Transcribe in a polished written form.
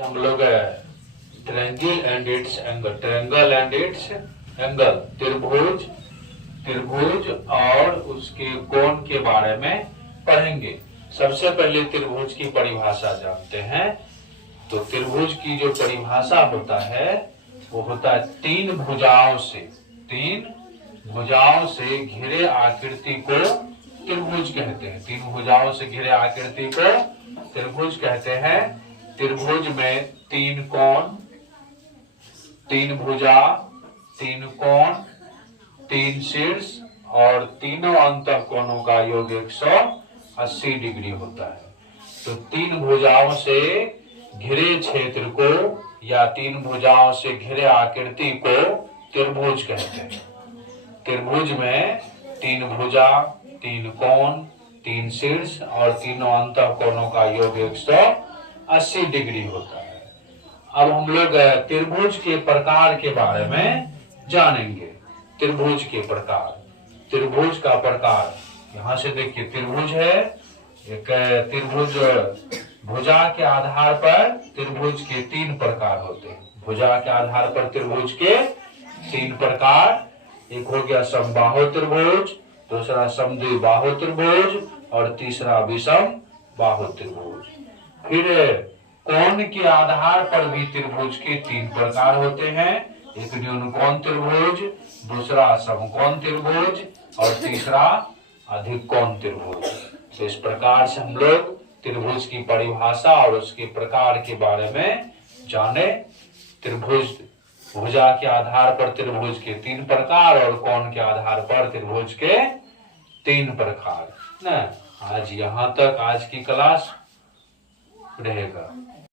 हम लोग triangle and it's angle, triangle and it's angle, त्रिभुज, त्रिभुज और उसके कोण के बारे में पढ़ेंगे। सबसे पहले त्रिभुज की परिभाषा जानते हैं। तो त्रिभुज की जो परिभाषा होता है वो होता है तीन भुजाओं से घिरे आकृति को त्रिभुज कहते हैं। तीन भुजाओं से घिरे आकृति को त्रिभुज कहते हैं। त्रिभुज में तीन कोण, तीन भुजा, तीन कोण, तीन शीर्ष और तीनों अंतः कोणों का योग 180 डिग्री होता है। तो तीन भुजाओं से घिरे क्षेत्र को या तीन भुजाओं से घिरे आकृति को त्रिभुज कहते हैं। त्रिभुज में तीन भुजा, तीन कोण, तीन शीर्ष और तीनों अंतः कोणों का योग 180 डिग्री होता है। अब हम लोग त्रिभुज के प्रकार के बारे में जानेंगे। त्रिभुज के प्रकार, त्रिभुज का प्रकार यहाँ से देखिए, त्रिभुज है एक त्रिभुज, भुजा के आधार पर त्रिभुज के तीन प्रकार होते हैं। भुजा के आधार पर त्रिभुज के तीन प्रकार, एक हो गया समबाहु त्रिभुज, दूसरा समद्विबाहु त्रिभुज और तीसरा विषम बाहु त्रिभुज। फिर कोण के आधार पर भी त्रिभुज के तीन प्रकार होते हैं, एक न्यून कोण त्रिभुज, दूसरा समकोण त्रिभुज और तीसरा अधिक कोण त्रिभुज। तो इस प्रकार से हम लोग त्रिभुज की परिभाषा और उसके प्रकार के बारे में जाने। त्रिभुज, भुजा के आधार पर त्रिभुज के तीन प्रकार और कोण के आधार पर त्रिभुज के तीन प्रकार। ना आज यहाँ तक आज की क्लास रहेगा।